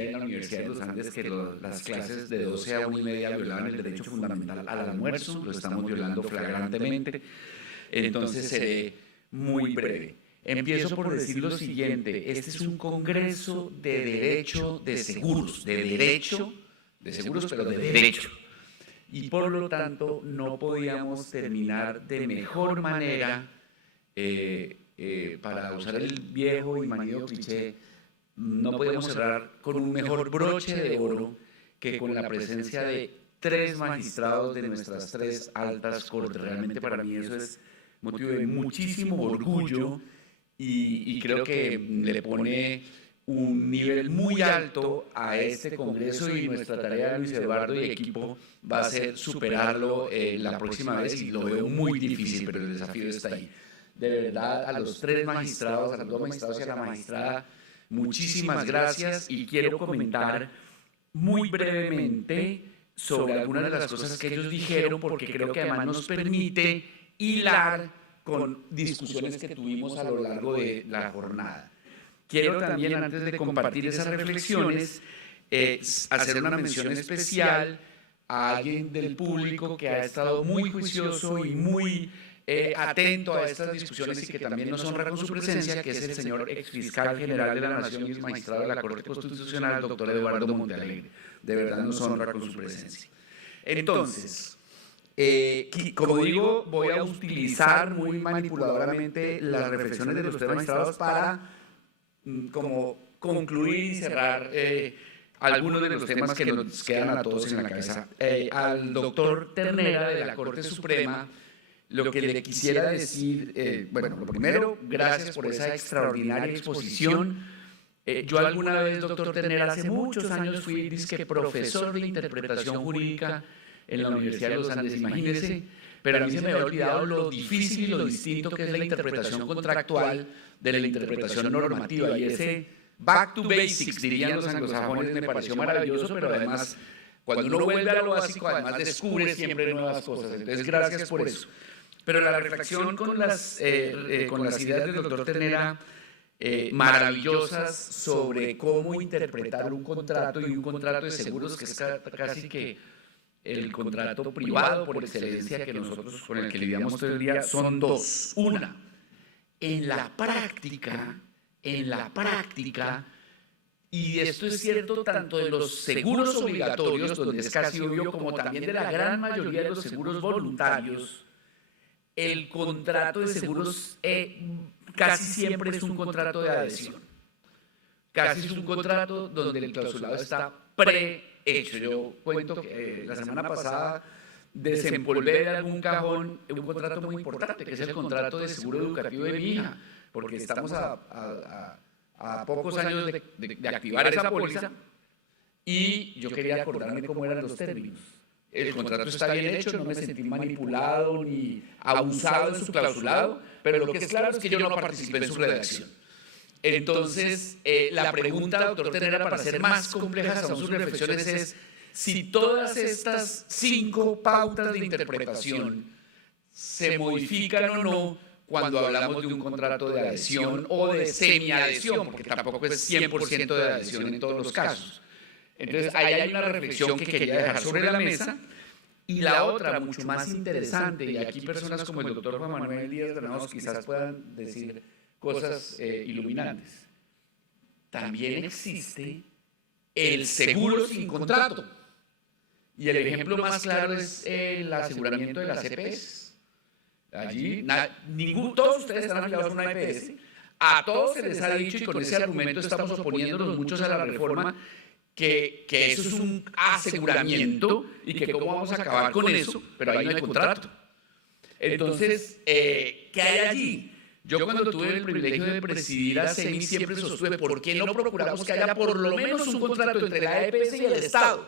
decía en la Universidad de los Andes que las clases de 12 a 1:30 violaban el derecho fundamental al almuerzo, lo estamos violando flagrantemente, entonces seré muy breve. Empiezo por decir lo siguiente: este es un congreso de derecho de seguros, pero de derecho. Y por lo tanto no podíamos terminar de mejor manera, para usar el viejo y manido cliché, no podíamos cerrar con un mejor broche de oro que con la presencia de 3 magistrados de nuestras 3 altas cortes. Realmente para mí eso es motivo de muchísimo orgullo y creo que le pone un nivel muy alto a este congreso, y nuestra tarea, Luis Eduardo y equipo, va a ser superarlo la próxima vez, y lo veo muy difícil, pero el desafío está ahí. De verdad, a los 3 magistrados, a los 2 magistrados y a la magistrada, muchísimas gracias, y quiero comentar muy brevemente sobre algunas de las cosas que ellos dijeron, porque creo que además nos permite hilar con discusiones que tuvimos a lo largo de la jornada. Quiero también, antes de compartir esas reflexiones, hacer una mención especial a alguien del público que ha estado muy juicioso y muy atento a estas discusiones, y que también nos honra con su presencia, que es el señor exfiscal general de la Nación y magistrado de la Corte Constitucional, doctor Eduardo Montealegre. De verdad nos honra con su presencia. Entonces, como digo, voy a utilizar muy manipuladoramente las reflexiones de los 3 magistrados para como concluir y cerrar algunos de los temas que nos quedan a todos en la cabeza. Al doctor Ternera de la Corte Suprema, lo que le quisiera decir, bueno, lo primero, gracias por esa extraordinaria exposición. Yo alguna vez, doctor Ternera, hace muchos años fui disque profesor de interpretación jurídica en la Universidad de los Andes, imagínense, pero a mí se me había olvidado lo difícil y lo distinto que es la interpretación contractual de la interpretación normativa, y ese back to basics, dirían los anglosajones, me pareció maravilloso, pero además, cuando uno vuelve a lo básico, además descubre siempre nuevas cosas. Entonces, gracias por eso. Pero la reflexión con las ideas del doctor Ternera, maravillosas, sobre cómo interpretar un contrato, y un contrato de seguros que es casi que el contrato privado por excelencia que nosotros con el que lidiamos todo el día, son 2. Una, en la práctica, y esto es cierto tanto de los seguros obligatorios, donde es casi obvio, como también de la gran mayoría de los seguros voluntarios, el contrato de seguros casi siempre es un contrato de adhesión. Casi es un contrato donde el clausulado está prehecho. Yo cuento que la semana pasada desempolvé de algún cajón un contrato muy importante, que es el contrato de seguro educativo de mi hija, porque estamos a pocos años de activar esa póliza, y yo quería acordarme cómo eran los términos. El contrato está bien hecho, no me sentí manipulado ni abusado en su clausulado, pero lo que es claro es que yo no participé en su redacción. Entonces, la pregunta, doctor Ternera, para ser más complejas aún sus reflexiones, es si todas estas 5 pautas de interpretación se modifican o no cuando hablamos de un contrato de adhesión o de semiadhesión, porque tampoco es 100% de adhesión en todos los casos. Entonces, ahí hay una reflexión que quería dejar sobre la mesa. Y la otra, mucho más interesante, y aquí personas como el doctor Juan Manuel Díaz Granados quizás puedan decir cosas iluminantes. También existe el seguro sin contrato. Y el ejemplo más claro es el aseguramiento de las EPS. Allí, todos ustedes están afiliados a una EPS. A todos se les ha dicho, y con ese argumento estamos oponiéndonos muchos a la reforma, que eso es un aseguramiento y que cómo vamos a acabar con eso, pero ahí no hay contrato. Entonces, ¿qué hay allí? Yo cuando tuve el privilegio de presidir a CEMI siempre sostuve, ¿por qué no procuramos que haya por lo menos un contrato entre la EPS y el Estado?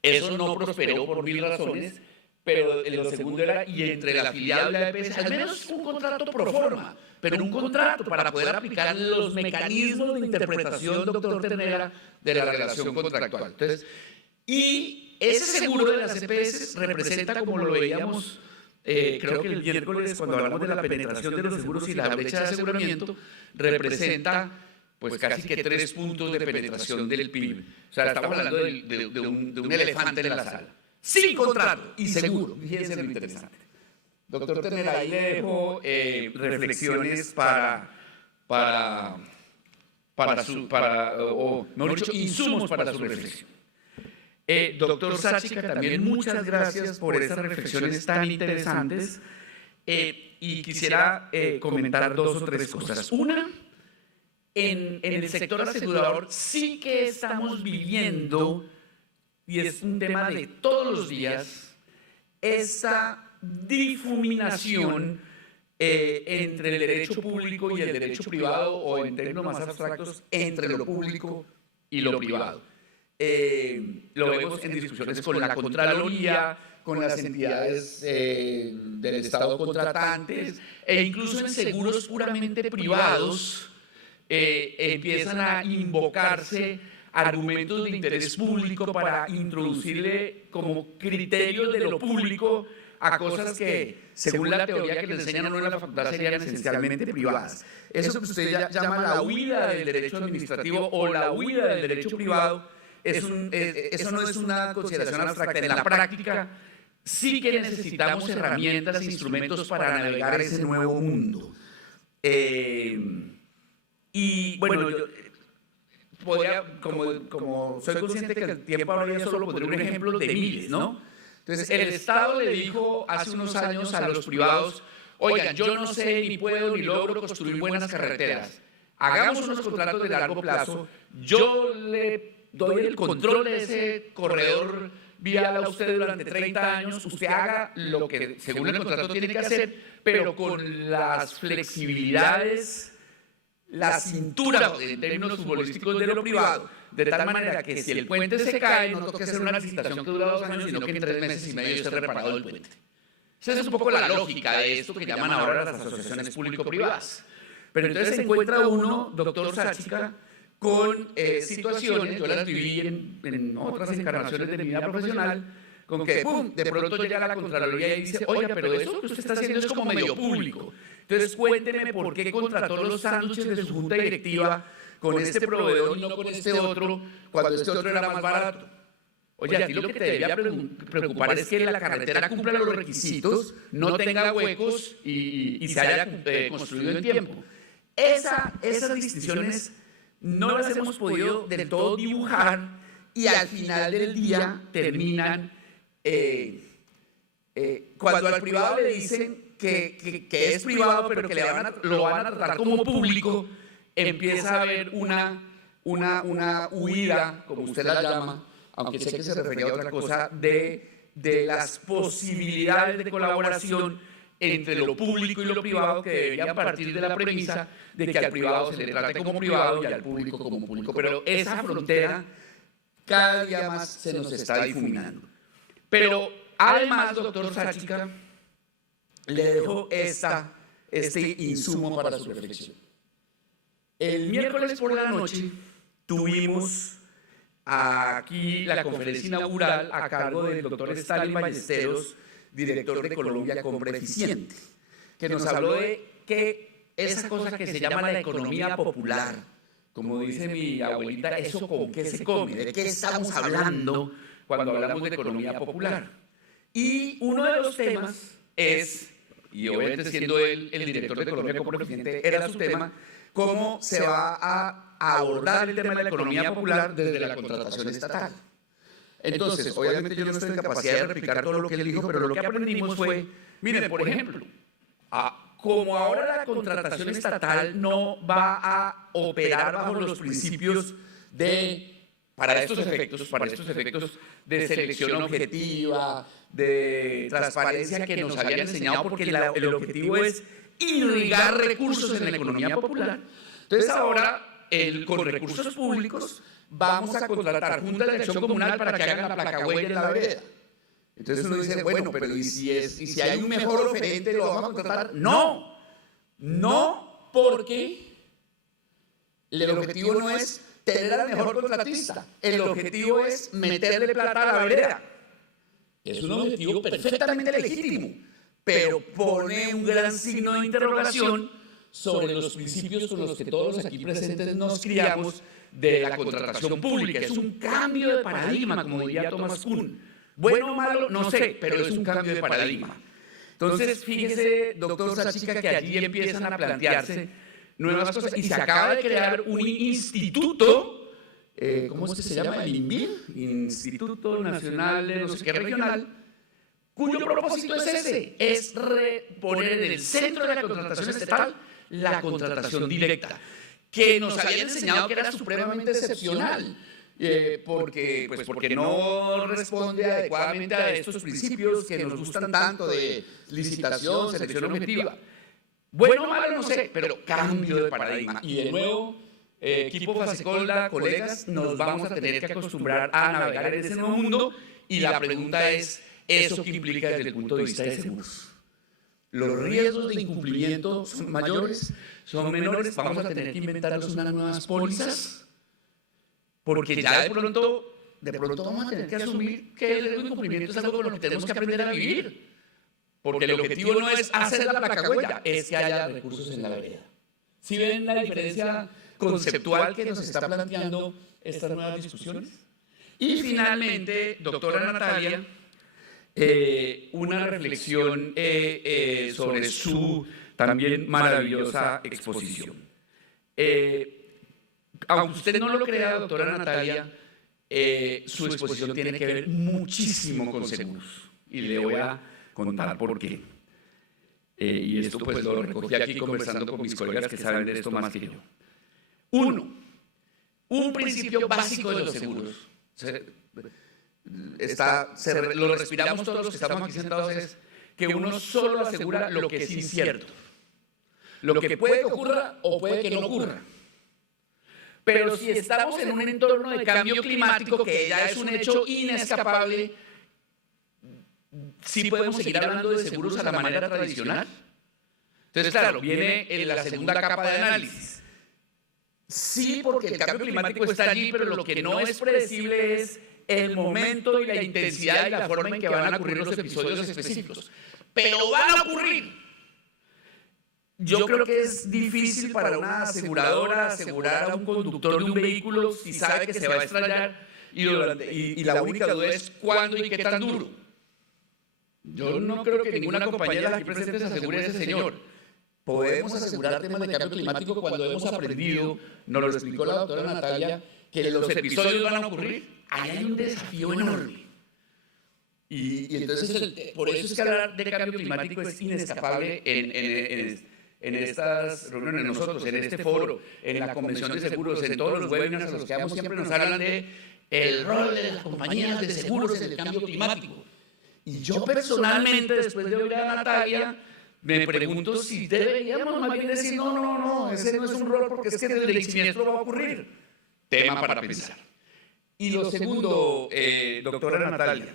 Eso no prosperó por 1000 razones, pero lo segundo era, y entre el afiliado y la EPS, al menos un contrato pro forma, pero un contrato para poder aplicar los mecanismos de interpretación, doctor Ternera, de la relación contractual. Entonces, y ese seguro de las EPS representa, como lo veíamos, creo que el miércoles, cuando hablamos de la penetración de los seguros y la brecha de aseguramiento, representa pues casi que 3 puntos de penetración del PIB. O sea, estamos hablando de un elefante en la sala. Sin contrato y seguro. Fíjense lo interesante. Doctor Turner, ahí le dejo reflexiones o mejor dicho, insumos para su reflexión. Doctor Sáchica, también muchas gracias por estas reflexiones tan interesantes. Y quisiera comentar 2 o 3 cosas. Una, en el sector asegurador sí que estamos viviendo, y es un tema de todos los días, esa difuminación entre el derecho público y el derecho privado, o en términos más abstractos, entre lo público y lo privado. Lo vemos en discusiones con la Contraloría, con las entidades del Estado contratantes, e incluso en seguros puramente privados empiezan a invocarse argumentos de interés público para introducirle como criterios de lo público a cosas que, según la teoría que le enseñan a uno en la facultad, serían esencialmente privadas. Eso que usted llama la huida del derecho administrativo o la huida del derecho privado, eso no es una consideración abstracta. En la práctica, sí que necesitamos herramientas e instrumentos para navegar ese nuevo mundo. Y bueno, yo podría, como soy consciente que el tiempo habría, solo pondré un ejemplo de miles, ¿no? Entonces, el Estado le dijo hace unos años a los privados: oigan, yo no sé, ni puedo, ni logro construir buenas carreteras. Hagamos unos contratos de largo plazo, yo le doy el control de ese corredor vial a usted durante 30 años, usted haga lo que según el contrato tiene que hacer, pero con las flexibilidades, la cintura en términos futbolísticos de lo privado, de tal manera que si el puente se cae, no toque hacer una licitación que dura 2 años, sino que en 3 meses y medio esté reparado el puente. Esa es un poco la lógica de esto que llaman ahora las asociaciones público-privadas. Pero entonces se encuentra uno, doctor Sáchica, con situaciones, yo las viví en otras encarnaciones de mi vida profesional, con que, ¡pum!, de pronto llega la Contraloría y dice: oiga, pero eso que usted está haciendo es como medio público. Entonces cuénteme por qué contrató los sándwiches de su junta directiva con este proveedor y no con este otro, cuando este otro era más barato. Oye, a ti lo que te debería preocupar es que la carretera cumpla los requisitos, no tenga huecos y se haya construido en tiempo. Esas distinciones no las hemos podido del todo dibujar, y al final del día terminan cuando al privado le dicen que es privado, pero que lo van a tratar como público, empieza a haber una huida, como usted la llama, aunque sé que se refería a otra cosa, de las posibilidades de colaboración entre lo público y lo privado, que deberían partir de la premisa de que al privado se le trate como privado y al público como público. Pero esa frontera cada día más se nos está difuminando. Pero además, doctor Sáchica, le dejo este insumo para su reflexión. El miércoles por la noche tuvimos aquí la conferencia inaugural a cargo del doctor Stalin Ballesteros, director de Colombia Compra Eficiente, que nos habló de que esa cosa que se llama la economía popular, como dice mi abuelita, ¿eso con qué se come? ¿De qué estamos hablando cuando hablamos de economía popular? Y uno de los temas es, y obviamente siendo él el director de Colombia Compra Eficiente, era su tema, cómo se va a abordar el tema de la economía popular desde la contratación estatal. Entonces, obviamente yo no estoy en capacidad de replicar todo lo que él dijo, pero lo que aprendimos fue, miren, por ejemplo, como ahora la contratación estatal no va a operar bajo los principios para estos efectos de selección objetiva, de transparencia que nos habían enseñado, porque el objetivo es irrigar recursos en la economía popular. Entonces ahora, con recursos públicos, vamos a contratar juntas de acción comunal para que hagan la placahuella en la vereda. Entonces uno dice, bueno, pero ¿y si hay un mejor oferente, lo vamos a contratar? No, porque el objetivo no es tener al mejor contratista, el objetivo es meterle plata a la vereda. Es un objetivo perfectamente legítimo, pero pone un gran signo de interrogación sobre los principios con los que todos los aquí presentes nos criamos de la contratación pública. Es un cambio de paradigma, como diría Thomas Kuhn. Bueno o malo, no sé, pero es un cambio de paradigma. Entonces, fíjese, doctor Sachica, que allí empiezan a plantearse nuevas cosas y se acaba de crear un instituto, ¿cómo es que se llama? El INVIR, Instituto Nacional de no sé qué regional, cuyo propósito es ese, es poner en el centro de la contratación estatal la contratación directa, que nos habían enseñado que era supremamente excepcional, porque no responde adecuadamente a estos principios que nos gustan tanto de licitación, selección objetiva. Bueno o malo, no sé, pero cambio de paradigma. Y de nuevo, equipo Fasecolda, colegas, nos vamos a tener que acostumbrar a navegar en ese nuevo mundo y la pregunta es, ¿eso qué implica desde el punto de vista de seguros? Los riesgos de incumplimiento son mayores, son menores, vamos a tener que inventarnos unas nuevas pólizas, porque ya de pronto vamos a tener que asumir que el riesgo de incumplimiento es algo con lo que tenemos que aprender a vivir, porque el objetivo no es hacer la placahuella, es que haya recursos en la vereda. ¿Sí ven la diferencia conceptual que nos está planteando estas nuevas discusiones? Y finalmente, doctora Natalia, una reflexión sobre su también maravillosa exposición. Aunque usted no lo crea, doctora Natalia, su exposición tiene que ver muchísimo con seguros. Y le voy a contar por qué. Y esto pues lo recogí aquí conversando con mis colegas que saben de esto más que yo. Uno, un principio básico de los seguros. Lo respiramos todos los que estamos aquí sentados, es que uno solo asegura lo que es incierto, lo que puede que ocurra o puede que no ocurra. Pero si estamos en un entorno de cambio climático que ya es un hecho inescapable, ¿sí podemos seguir hablando de seguros a la manera tradicional? Entonces, claro, viene la segunda capa de análisis. Sí, porque el cambio climático está allí, pero lo que no es predecible es el momento y la intensidad y la forma en que van a ocurrir los episodios específicos. Pero van a ocurrir. Yo creo que es difícil para una aseguradora asegurar a un conductor de un vehículo si sabe que se va a estrellar y la única duda es cuándo y qué tan duro. Yo no creo que ninguna compañía de las aquí presentes asegure a ese señor. Podemos asegurar temas de cambio climático cuando hemos aprendido, nos lo explicó la doctora Natalia, que los episodios van a ocurrir. Ahí hay un desafío enorme. Y entonces, por eso es que hablar de cambio climático es inescapable en estas reuniones, nosotros, en este foro, en la Convención de Seguros, en todos los webinars a los que vamos, siempre nos hablan de el rol de las compañías de seguros en el cambio climático. Y yo personalmente, después de oír a Natalia, me pregunto si deberíamos más bien decir, no, ese no es un rol porque es que desde el siniestro va a ocurrir. Tema para pensar. Y lo segundo, doctora Natalia,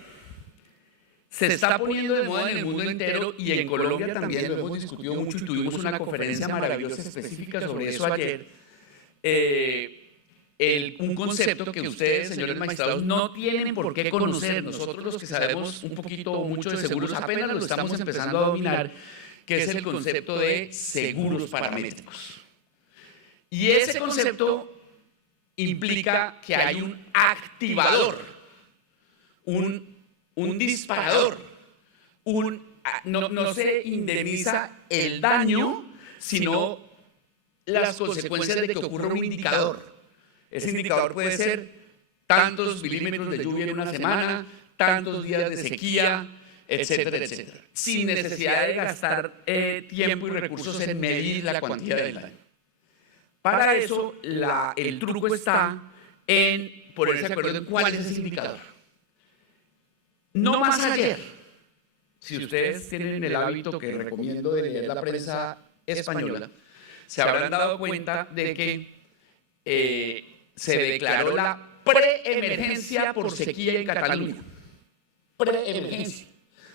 se está poniendo de moda en el mundo entero y en Colombia también lo hemos discutido mucho y tuvimos una conferencia maravillosa específica sobre eso ayer. Un concepto que ustedes, señores magistrados, no tienen por qué conocer. Nosotros los que sabemos un poquito o mucho de seguros apenas lo estamos empezando a dominar, que es el concepto de seguros paramétricos. Y ese concepto implica que hay un activador, un disparador, no se indemniza el daño, sino las consecuencias de que ocurra un indicador. Ese indicador puede ser tantos milímetros de lluvia en una semana, tantos días de sequía, etcétera, etcétera, sin necesidad de gastar tiempo y recursos en medir la cuantía del daño. Para eso, el truco está en ponerse de acuerdo en cuál es ese indicador. No más ayer, si ustedes tienen el hábito que recomiendo de leer la prensa española, se habrán dado cuenta de que se declaró la preemergencia por sequía en Cataluña. Preemergencia.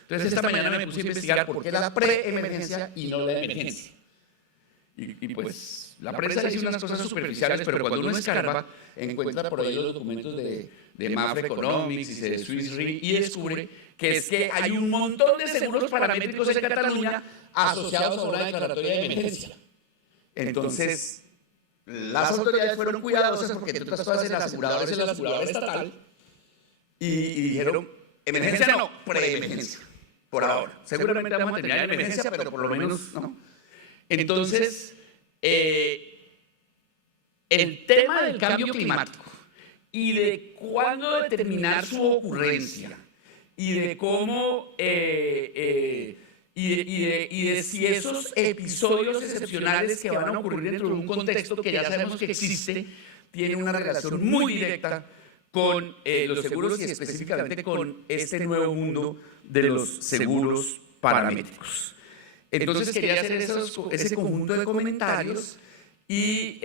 Entonces esta mañana me puse a investigar por qué la preemergencia y no la emergencia. Y pues la prensa dice unas cosas superficiales, pero cuando uno escarba, encuentra por ahí los documentos de Mafre Economics y de Swiss Re y descubre que es que hay un montón de seguros paramétricos en Cataluña asociados a una declaratoria de emergencia. Entonces, las autoridades fueron cuidadosas porque entre otras cosas el asegurador es el asegurador estatal y dijeron, emergencia no, preemergencia, por ahora. Seguramente vamos a terminar en emergencia, pero por lo menos no. Entonces, el tema del cambio climático y de cuándo determinar su ocurrencia y de cómo y de si esos episodios excepcionales que van a ocurrir dentro de un contexto que ya sabemos que existe tiene una relación muy directa con los seguros y específicamente con este nuevo mundo de los seguros paramétricos. Entonces quería hacer ese conjunto de comentarios y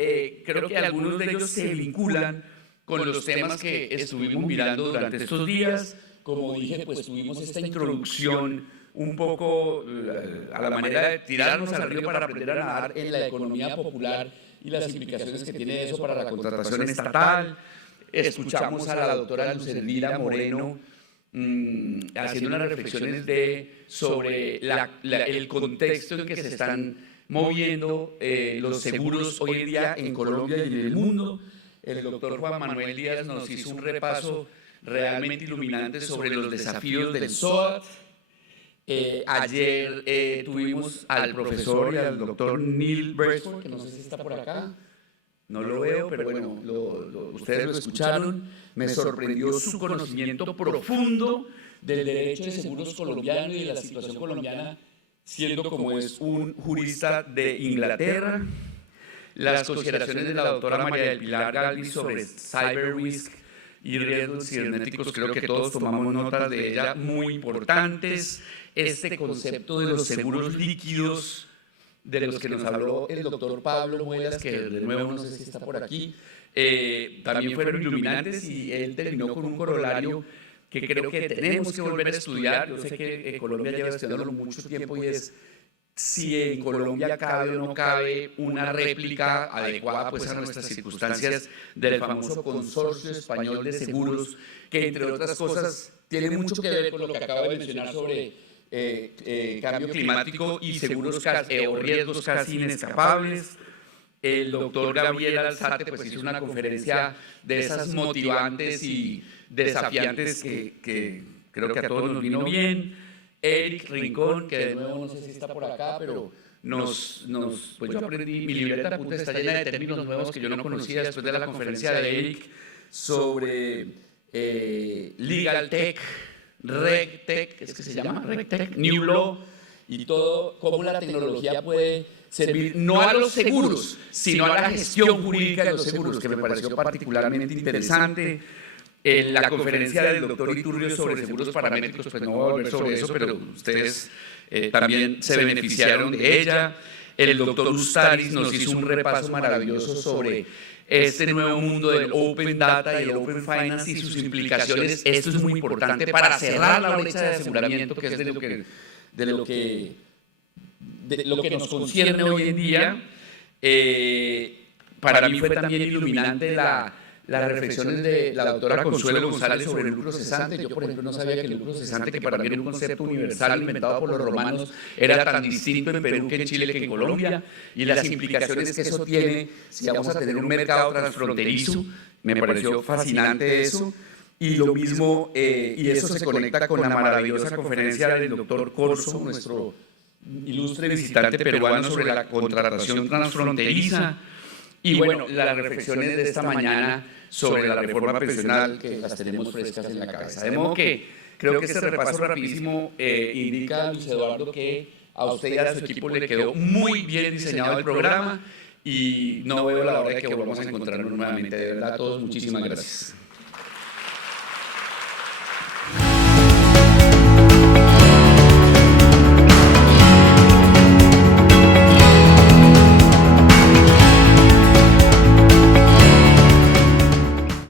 creo que algunos de ellos se vinculan con los temas que estuvimos mirando durante estos días. Como dije, pues tuvimos esta introducción un poco a la manera de tirarnos al río para aprender a nadar en la economía popular y las implicaciones que tiene eso para la contratación estatal. Escuchamos a la doctora Luz Elvira Moreno haciendo unas reflexiones sobre el contexto en que se están moviendo los seguros hoy en día en Colombia y en el mundo. El doctor Juan Manuel Díaz nos hizo un repaso realmente iluminante sobre los desafíos del SOAT. Ayer tuvimos al profesor y al doctor Neil Braceworth, que no sé si está por acá, no lo veo, pero bueno, ustedes lo escucharon. Me sorprendió su conocimiento profundo del derecho de seguros colombiano y de la situación colombiana, siendo como es un jurista de Inglaterra. Las consideraciones de la doctora María del Pilar Galvis sobre cyber risk y riesgos cibernéticos, creo que todos tomamos notas de ella muy importantes. Este concepto de los seguros líquidos, de los que nos habló el doctor Pablo Muelas, que de nuevo no sé si está por aquí, también fueron iluminantes y él terminó con un corolario que creo que tenemos que volver a estudiar. Yo sé que Colombia lleva estudiándolo mucho tiempo y es si en Colombia cabe o no cabe una réplica adecuada pues, a nuestras circunstancias del famoso Consorcio Español de Seguros, que entre otras cosas tiene mucho que ver con lo que acabo de mencionar sobre cambio climático y seguros o riesgos casi inescapables. El doctor Gabriel Alzate pues, hizo una conferencia de esas motivantes y desafiantes que creo que a todos nos vino bien. Eric Rincón, que de nuevo no sé si está por acá, pero pues yo aprendí, mi libreta de apuntes está llena de términos nuevos que yo no conocía después de la conferencia de Eric sobre Legal Tech, RegTech, es que se llama RegTech, New Law, y todo, cómo la tecnología puede servir no a los seguros, sino a la gestión jurídica de los seguros, que me pareció particularmente interesante. En la conferencia del doctor Iturrio sobre seguros paramétricos, pues no voy a volver sobre eso, pero ustedes también se beneficiaron de ella. El doctor Ustaris nos hizo un repaso maravilloso sobre este nuevo mundo del Open Data y el Open Finance y sus implicaciones. Esto es muy importante para cerrar la brecha de aseguramiento, que es de lo que nos concierne hoy en día. Para mí fue también iluminante las reflexiones de la doctora Consuelo González sobre el lucro cesante. Yo, por ejemplo, no sabía que el lucro cesante, que para mí era un concepto universal inventado por los romanos, era tan distinto en Perú que en Chile que en Colombia, y las implicaciones que eso tiene si vamos a tener un mercado transfronterizo. Me pareció fascinante eso. Y lo mismo, y eso se conecta con la maravillosa conferencia del doctor Corso, nuestro ilustre visitante peruano, sobre la contratación transfronteriza. Y bueno, las reflexiones de esta mañana sobre la reforma pensional, que las tenemos frescas en la cabeza. De modo que creo que este repaso rapidísimo indica, Luis Eduardo, que a usted y a su equipo le quedó muy bien diseñado el programa y no veo la hora de que volvamos a encontrarnos nuevamente. De verdad, a todos, muchísimas gracias.